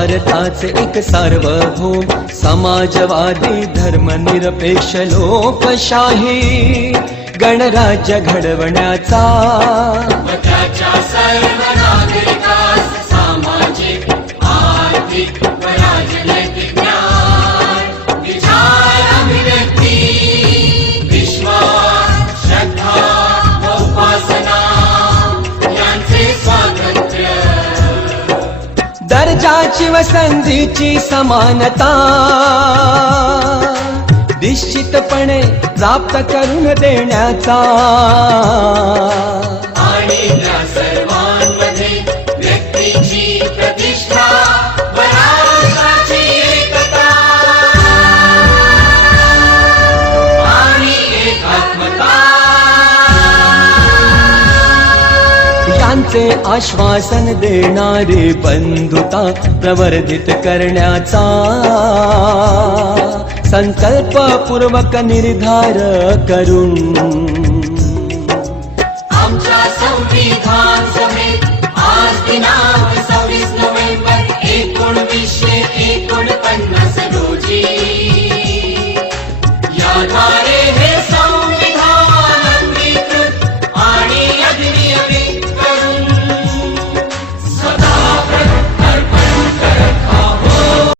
भारताचे एक सार्वभौम समाजवादी धर्मनिरपेक्ष लोकशाही गणराज्य घडवण्याचा व त्याच्या सर्व नागरिकास सामाजिक आर्थिक व राजनैतिक न्याय विचार अभिव्यक्ती विश्वास श्रद्धा व उपासना यांचे स्वातंत्र्य दर्जाची व संधीची समानता निश्चितपणे प्राप्त करून देण्याचा आणि त्या सर्वांमध्ये व्यक्तीची प्रतिष्ठा व राष्ट्राची एकता आणि एकात्मता यांचे आश्वासन देणारी बंधुता प्रवर्धित करण्याचा संकल्पपूर्वक निर्धार करून आमच्या संविधान